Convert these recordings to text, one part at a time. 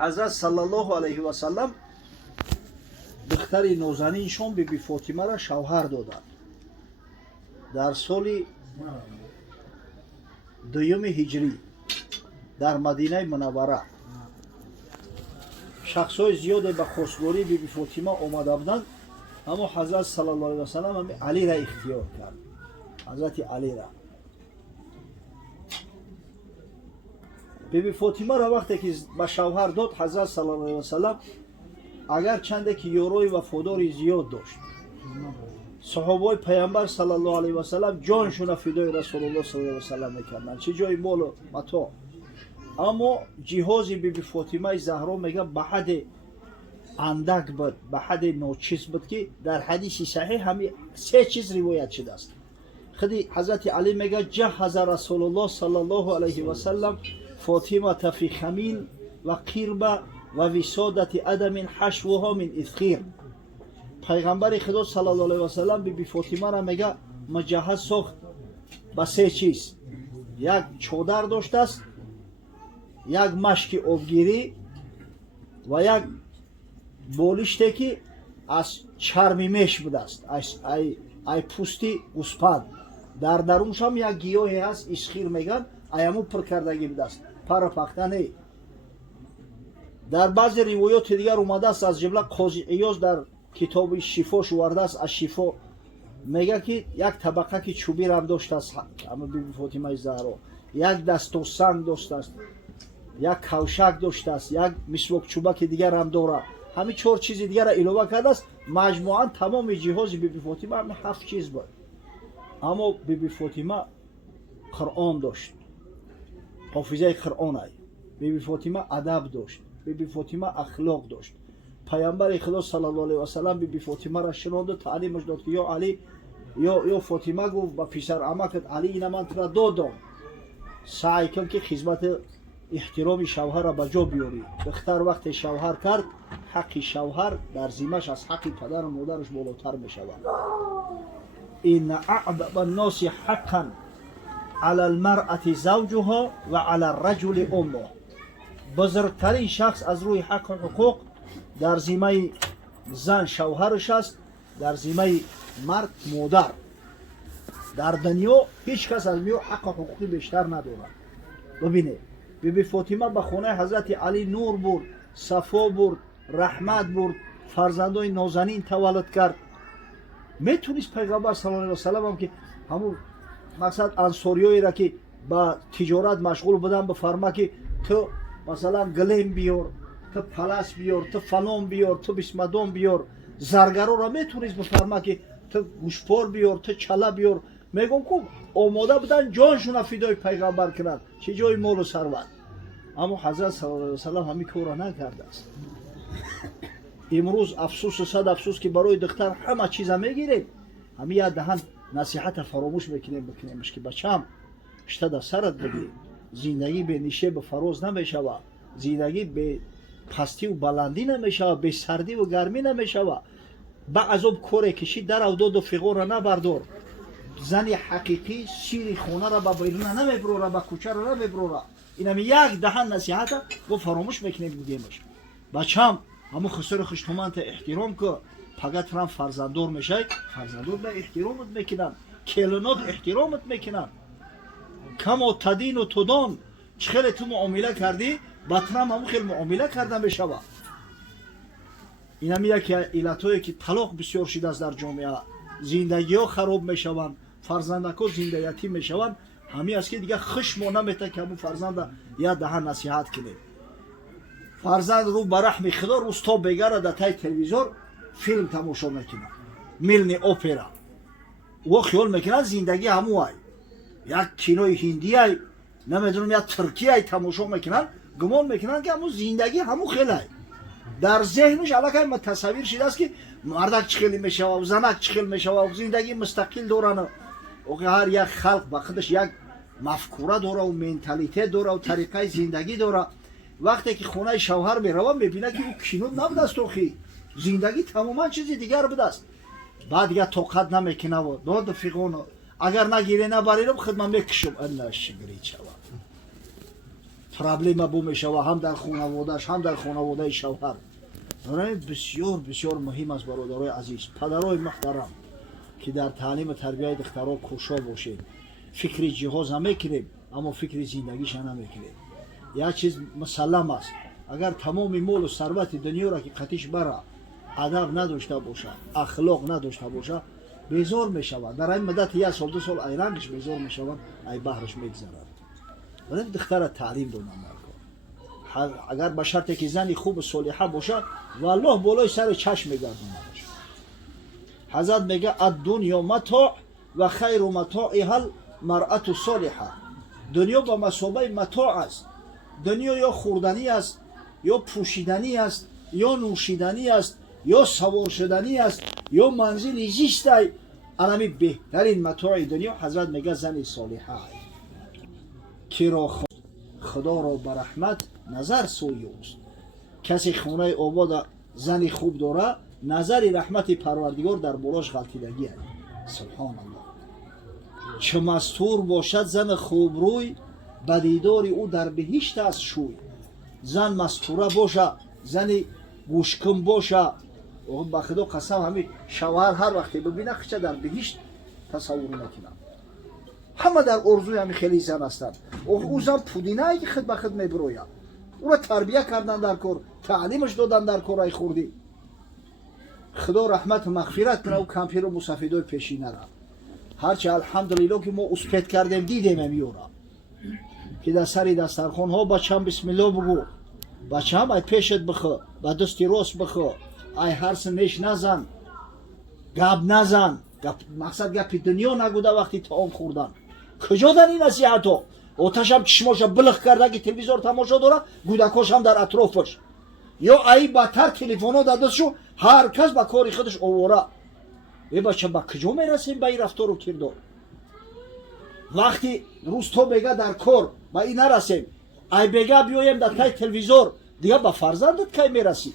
حضرت صلی الله علیه و سلم دختر نازنینشون بیبی فاطمه را شوهر دادند در سال دوم هجری در مدینه منوره. شخصای زیاد به خواستگاری بیبی فاطمه آمده بودند، اما حضرت صلی الله علیه و سلم علی را اختیار کرد. حضرت علی را بیبی فاطمه را وقتی که به شوهر داد حضرت صلی الله علیه و سلم، اگر چنده که یاروی وفاداری زیاد داشت، صحابای پیامبر صلی الله علیه و سلم جانشون فدای رسول الله صلی الله علیه و سلم میکردن، چه جای مال و متاع. اما جهاز بیبی فاطمه زهرا میگه به حد اندک بود، به حد ناچیز بود که در حدیث صحیح همین سه چیز روایت شده است. خودی حضرت علی میگه جهز رسول الله صلی الله علیه و سلم فاطمه فی خمیل و قربه و وسادت ادم حشوها من اذخیر. پیغمبر خدا صلی الله علیه و سلم بیبی فاطمه را میگه مجهز ساخت با سه چیز: یک چادر داشته است، یک مشک آبگیری و یک بالشتی که از چرم میش بوده است، ای پوستی گوسپند. در درونش هم یک گیاهی هست اسخیر میگن، ایامو پر کردگی بوده است، پر پختنه. در بعضی روایات دیگر اومده است، از جمله قاضی عیاض در کتاب شفاش ورده است، از شفا میگه که یک طبقه که چوبی هم داشته است اما بیبی فاطمه زهرا، یک دست سنگ داشته است، یک کوشک داشته است، یک مسواک چوبک دیگر هم داره. همین چهار چیز دیگر را علاوه کرده است. مجموعاً تمام جهاز بیبی فاطمه همین 7 چیز بود. اما بیبی فاطمه قرآن داشت، حافظه قرآن ای. بیبی فاطمه ادب داشت، بیبی فاطمه اخلاق داشت. پیامبر خدا صلی الله علیه و سلم بیبی فاطمه را شناند و تعلیمش داد که یا علی یا فاطمه گفت با پسر عمکت علی اینا من تو را دادم، سعی کن که خدمت احترام شوهر را به جا بیاری. دختر وقت شوهر کرد، حق شوهر در ذمه‌اش از حق پدر و مادرش بالاتر می شود. این اعظم الناس حقا علی المرأة زوجها و علی الرجل امه. بزرگترین شخص از روی حق و حقوق در ذمه زن شوهرش است، در ذمه مرد مادر. در دنیا هیچ کس از میو حق و حقوقی بیشتر ندارد. ببینید بیبی فاطمه به خانه حضرت علی نور برد، صفا برد، رحمت برد، فرزندای نازنین تولد کرد. میتونست پیغمبر صلی الله علیه و سلم هم که همون مقصد انصاریایی را که با تجارت مشغول بودن بفرما که تو مثلا گلیم بیار، تو پلاس بیار، تو فلان بیار، تو بسمدان بیار. زرگرا را میتونست بفرما که تو گوشپار بیار، تو چله بیار. میگم که آماده بودن جانشون فدای پیغمبر کنند، چه جای مال و ثروت. اما حضرت صلی الله علیه و سلم همین کار را نکرده است. امروز افسوس و صد افسوس که برای دختر همه چیز میگیریم، همین یه دهن نصیحت فراموش بکنیمش که بچم اشته در سرت بگی، زندگی به نیشه به فراز نمیشوه، زندگی به پستی و بلندی نمیشوه، به سردی و گرمی نمیشوه. با عذاب کار کشی در او داد و فقور را نبردار. زن حقیقی سیر خونه را به بیرون نمیبروره، به کوچه را نمیبروره. اینم یک دهن نصیحت و فراموش میکنیم بگیمش. بچم همو خسر خوشتومانت احترام که پگت فرام فرزندور میشه، فرزندور به احترامت میکنن، کلونات احترامت میکنن. کم و تدین و تدان چخیلی تو معامله کردی بطنم همو خیلی معامله کردن بشوه. اینم یکی علتایی که طلاق بسیار شده است در جامعه. زندگی ها خراب میشوند، فرزندک ها زنده یتیم میشوند. همین است که دیگه خشم نمیته که همون فرزند یا دهن نصیحت کنه. فرزند رو برحم خدا روستا بگره در تای تلویزور فیلم تماشا میکنه، میلنی اپرا و خیال میکنن زندگی همو های. یک کینوی هندی های نمیدونم یا ترکی های تماشا میکنن، گمان میکنن که همو زندگی همو خیلی های. در ذهنش علاقه تصویر شده است که مردک چخیلی میشه و زنک چخیل میشه و زندگی مستقل دارن و هر یک خلق با خودش یک مفکوره داره و منتالیته داره و طریقه زندگی داره. وقتی که خونه شوهر میروه میبینه که او کینو نبوده است، توخی زندگی تماما چیزی دیگر بوده است. بعد دیگه طاقت نمیکنه و داد فیقون اگر نگیره نبریرم خدمت میکشم. الله شگری چوا проблема бу мешава ҳам дар хонаводааш ҳам дар хонаводаи шавҳар. бисёр бисёр муҳим аст бародарои азиз, падарои муҳтарам, ки дар таълиму тарбияи духтаро кӯшо бошем. Фикри ҷиҳоза мекунем, аммо фикри зиндагиша намекунем. як чиз мусаллам аст, агар тамоми молу сарвати дунёро ки қатиш бара адаб надошта боша, ахлоқ надошта боша, безор мешавад. Дар ин муддати 1 сол 2 сол ай рангиш безор мешавад, ай баҳриш мегзарад. вале духтара таълим додам дар кор. агар ба шарте ки зани хубу солиҳа боша, валлоҳ болои сари чашм мегардонадаш. ҳазрат мега ад-дунё матоъ ва хайру матоъиҳал маръату солиҳа. дунё ба масобаи матоъ аст. дунё ё хӯрданӣ аст, ё пӯшиданӣ аст, ё нӯшиданӣ аст, ё савор шуданӣ аст, ё манзили зистай. анами беҳтарин матоъи дунё ҳазрат мега зани солиҳа аст. киро худоро ба раҳмат назар сӯюст. касе хонаи обода зани хуб дора, назари раҳмати парвардигор дар болош ғалтидагӣ аст. субҳоналлоҳ. чу мастур бошад зани хубрӯй, ба дидори ӯ дар биҳишт аст шӯй. зан мастура боша, зани гӯшкин боша, ба худо қасам ҳамин шавҳар ҳар вақте бибина хича дар биҳишт тасаввур накунад. ҳама дар орзуи ҳамин хели зан ҳастанд. ӯ зан пудинае ки хид ба хид мебирояд. ӯро тарбия кардан дар кор, таълимаш додан дар кораи хурдӣ. худо раҳмату мағфират кунад ӯ кампиру мусафидои пешинара. ҳарчи алҳамдулилло ки мо успет кардем дидем амиёра, ки дар сари дастархонҳо бачам бисмилло бигӯ, бачам ай пешет бихӯ, ба дусти рост бихӯ, ай ҳарси неш назан, гап назан, мақсад гапи дунё нагуда вақти таом хӯрдан. куҷо дар ин насиҳатҳо? оташам чишмоша билиқ карда ки телевизор тамошо дора, гӯдакошам дар атрофаш. ё аи бадтар телефоно дар дастшу, ҳар кас ба кори худаш овора. бача ба куҷо мерасем ба ин рафтору кирдор? вақти рӯзто бега дар кор ба ин нарасем, ай бега биёем дар тай телевизор, дига ба фарзандат кай мерасӣ?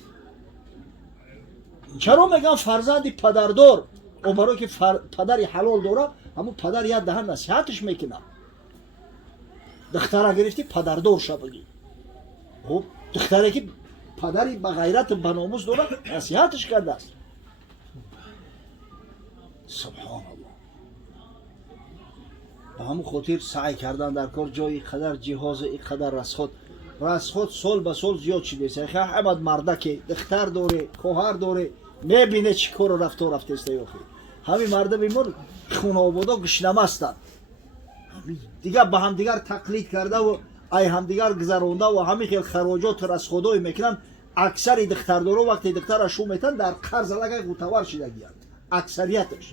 чаро мегӯям фарзанди падардор, барое ки падари ҳалол дора, ҳамун падар як даҳан насиҳаташ мекунад. духтара гирифти падардор ша бигӣ. духтаре ки падари ба ғайрату ба номус дора, насиҳаташ кардааст. субҳоналлоҳ. ба ҳамун хотир саъй кардан дар кор, ҷои қадар ҷиҳозу ин қадар расход сол ба сол зиёд шудест. ҳамад мардаке духтар доре, хоҳар доре, мебине чӣ кору рафтор рафтеста охир. ҳамин мардами мо хунаободо гӯшнамастанд. дига ба ҳамдигар тақлид кардаву ай ҳамдигар гузарондаву ҳамин хел хароҷоту расходое мекунанд. аксари духтардоро вақте духтара шу метан дар қарз алагай ғутавар шудагиянд. аксарияташ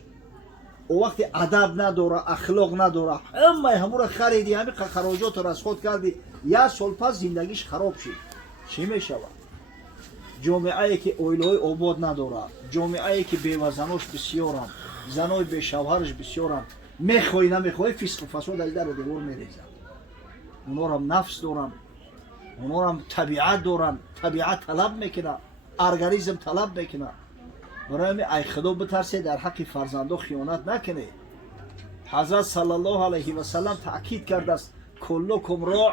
о вақте адаб надора, ахлоқ надора, ҳамаи ҳамура хариди, ҳамин хароҷоту расход карди, як сол пас зиндагиш хароб шуд. чӣ мешавад? ҷомеае ки оилаҳои обод надорад, ҷомеае ки бевазанош бисёранд, занои бешавҳараш бисёранд, мехоҳӣ намехоҳӣ фисқу фасод аз дару девор мерезанд. онорам нафс доранд, онорам табиат доранд, табиат талаб мекунад, организм талаб мекунад. барои ҳамин ай худо битарсе, дар ҳаққи фарзандо хиёнат накунед. ҳазрат саллаллоҳу алайҳи васаллам таъкид кардааст, куллукум роъ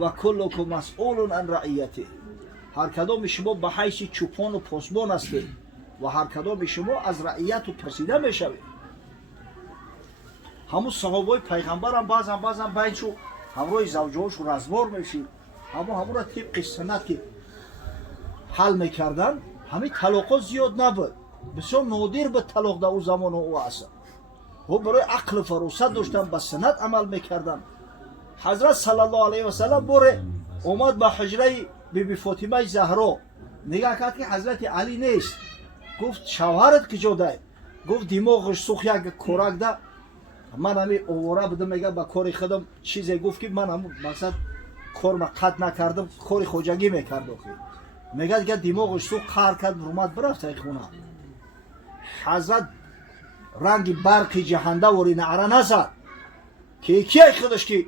ва куллукум масъулун ан раъиятиҳ. ҳар кадоми шумо ба ҳайси чӯпону посбон ҳастед ва ҳар кадоми шумо аз раъияту пурсида мешавед. ҳамун саҳобаи пайғамбарам баъзан байншу ҳамроҳи завҷаҳошу развор мешид, ҳамура тибқи суннат ки ҳал мекарданд, ҳамин талоқот зиёд набуд. бисёр нодир буд талоқ дар ӯ замону ӯ аср. барои ақлу фаросат доштанд, ба суннат амал мекарданд. ҳазрат саллаллоҳу алайҳи васаллам боре омад ба ҳуҷраи биби фотимаи заҳро, нигоҳ кард ки ҳазрати алӣ нест. гуфт шавҳарат куҷо дай? гуфт димоғаш сух як корак да. ман ҳамин овора будам, мега ба кори худам чизе гуфт ки ман ҳамун мақсад корма қатъ накардам, кори хоҷагӣ мекард охир. мега дига димоғаш сух қаҳр кард, омад бирафт хона. ҳазрат ранги барқи ҷаҳандавори наъра назад ки кияй худаш ки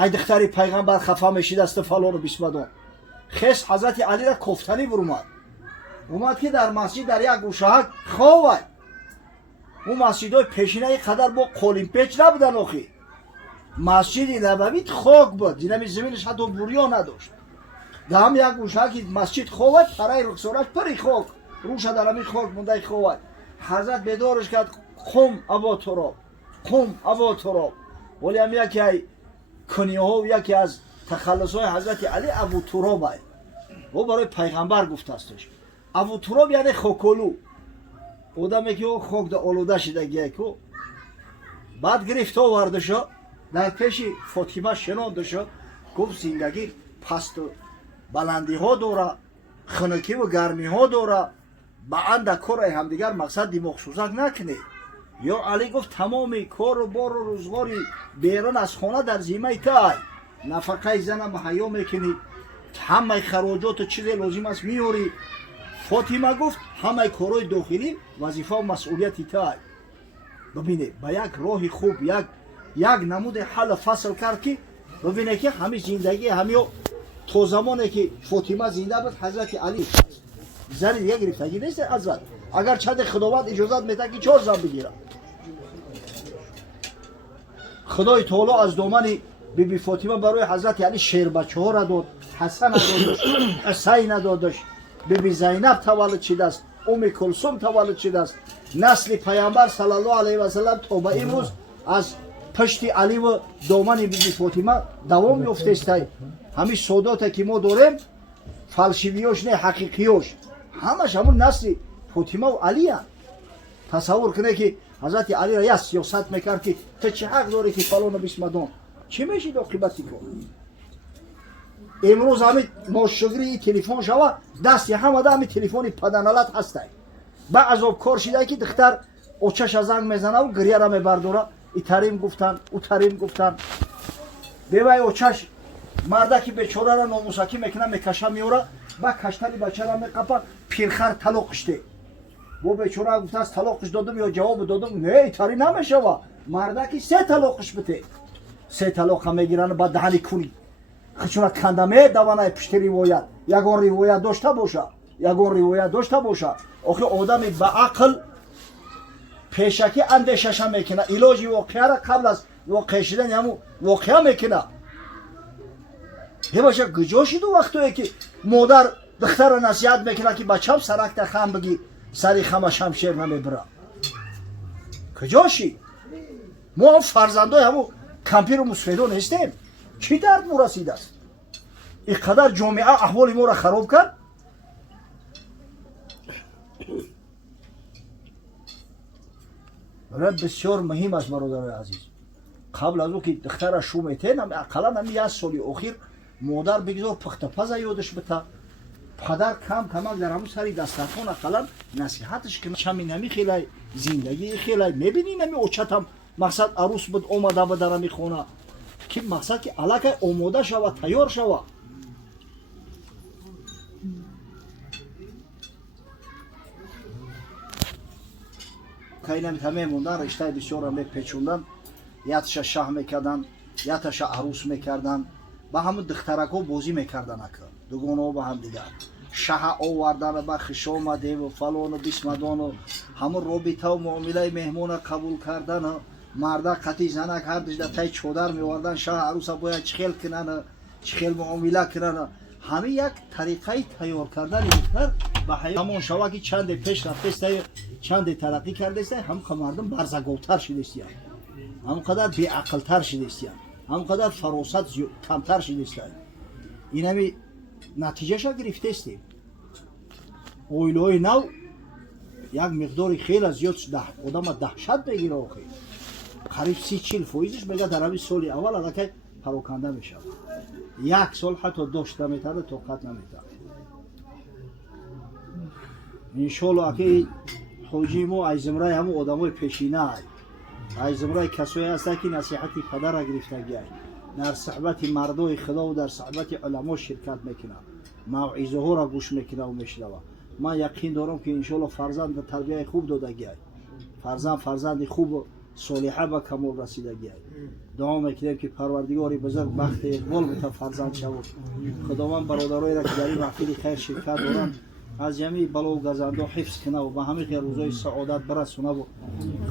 ай духтари пайғамбар хафа мешидасту фалону бисмадон. хест ҳазрати алира кофтанӣ бурмад. омад ки дар масҷид дар як гӯшаҳак ховай. ӯ масҷидҳои пешинаи қадар бо қолинпеч набуданд охир. مسجد نبوی خاک بود، اینمی زمینش حتی بوریا نداشت. دام یک گوشه که مسجد خواد برای رخسارش پری خاک روش درمی خاک مونده خواد. حضرت بیدارش کرد قم ابا تراب، قم ابا تراب. ولی هم یکی کنیه ها و یکی از تخلص های حضرت علی ابو تراب است. او برای پیغمبر گفته استش. ابو تراب یعنی خاکولو. آدمی که خاک دا آلوده شده گیه که بعد گرفت آورده شد در پیش فاطمه شنانده شد. گفت زندگی پست و بلندی ها داره، خنکی و گرمی ها داره، با اند کار همدیگر مقصد دماغ سوزک نکنه. یا علی گفت تمام کار و بار و روزگاری بیرون از خانه در زیمه تای نفقه زنم حیا میکنی، همه خراجات و چیز لازم است میاری. فاطمه گفت همه کارهای داخلی وظیفه و مسئولیتی تای. ببینه با یک راه خوب یک نمود حل فصل کرد که ببینه که همه زندگی همه تا زمانی که فاطمه زنده بود حضرت علی زن دیگه گرفتگی نیست. حضرت اگر چند خداوند اجازت میده که 4 زن بگیره. خدای تعالی از دامن بیبی فاطمه برای حضرت علی شیر بچه ها را داد، حسن دادش، حسین دادش، بیبی زینب تولد شده است، کلثوم تولد شده است. نسل پیامبر صلی الله علیه و سلم تا به امروز از پشت علی و دامن بیبی فاطمه دوام یافته است. همین سوداتی که ما داریم فلسفیاش نه حقیقیاش همش همون نسل فاطمه و علی هست. تصور کنه که حضرت علی را سیاست میکرد که تو چه حق داری که فلان و بیسمدان چی میشید عاقبتی کن. امروز همین ماشگری تلفن شوه دستی همه همین تلفن پدنالت هسته. با عذاب کار شده که دختر اوچش از زنگ میزنه و گریه را میبرداره. ای تریم گفتن او تریم گفتن بیوی اوچش مرده که بیچاره را ناموسکی میکنه میکشه میوره با کشتن بچه را میقپه پیرخر طلاقش ده. و بیچاره گفته از طلاقش دادم یا جواب دادم نه ای تری نمیشه. مرده که 3 طلاقش بده 3 طلاق هم میگیرن بعد دهنی کنی خچونه کندمه دوانه پشت روایت یگان روایت داشته باشه. آخه آدمی با عقل پیشکی اندیشش میکنه علاج واقعه را قبل از واقع شدن همون واقعه میکنه. باشه گجا شد وقتی که مادر دختر را نصیحت میکنه که بچه‌م سرک در خم بگی سری خم شمشیر نمیبره. کجا شد؟ ما هم فرزندای همون کمپیر و مسفیدو نیستیم. چی درد ما رسیده است؟ اینقدر جامعه احوال ما را خراب کرد. بسیار مهم است برادر عزیز. قبل از او که دختر را شو میتین اقلا نمی 1 سال اخیر مادر بگذار پخت پز یادش بته. پدر کمک در همون سری دسترخوان اقلا نصیحتش کنه. چمی نمی خیلی زندگی خیلی میبینی نمی اوچت هم مقصد عروس بود اومده به درمی خونه که مقصد که علاقه آماده شوه تیار شوه. که نمیتونه موندن رشته بسیار هم پیچوندن. یتش شه میکردن یتش عروس میکردن با همون دخترک ها بازی میکردن دوگانه ها با هم دیگر شه آوردن با خش آمده و فلان و بیسمدان و همون رابطه و معامله مهمون قبول کردن. مرده قطعی زنک هر دشده تای چودر میوردن شه عروس باید چخیل کنن چخیل معامله کنن. همه یک طریقه تیار کردن دختر به همون شوه که چند پیش رفته چند ترقی کرده است. هم که مردم برزگوتر شده است، هم قدر بیعقلتر شده است، هم قدر فراست کمتر شده است. این همی نتیجهش را گرفته است. اویلوی نو یک مقداری خیلی زیاد آدم دهشت بگیره. آخه قریب 30-40% میگه در همین سال اول علاقه پراکنده میشه. 1 سال حتی داشت نمیتونه طاقت نمیتونه. انشالله که حاجی ما از زمره همون آدمای پیشینه از زمره کسایی هستن که نصیحتی پدر را گرفته گیه در صحبت مردای خدا و در صحبت علما شرکت میکنه، موعظه ها را گوش میکنه و میشنوه. من یقین دارم که انشالله فرزند به تربیت خوب داده گیه، فرزند خوب صالحه به کمال رسیده گیه. دعا میکنیم که پروردگار بزرگ بخت اقبال بده فرزند شود. خداوند برادرایی را که در این محفل خیر شرکت دارند از جمعی بلو گزنده حفظ کنه و به همه روزای سعادت برسونه و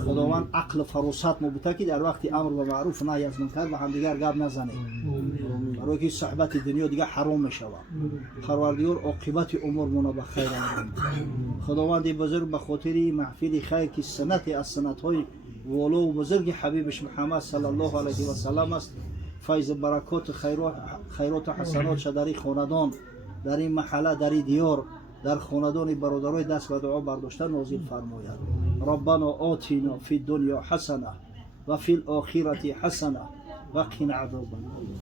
خداوند عقل فراست مبته که در وقت امر به معروف نهی از منکر و همدیگر گپ نزنه، برای که صحبت دنیا دیگه حرام میشود. پروردگار عاقبت امور مون به خیر انجام. خداوند بزرگ به خاطر محفل خیر که سنت از سنت های والا و بزرگ حبیبش محمد صلی الله علیه و سلم است، فیض برکات خیرات و حسنات در این خاندان، در این محله، در این دیار، در خاندان برادرای دست به دعا برداشته نازل فرماید. ربنا آتینا فی الدنیا حسنه و فی الاخرة حسنه و قنا عذاب النار.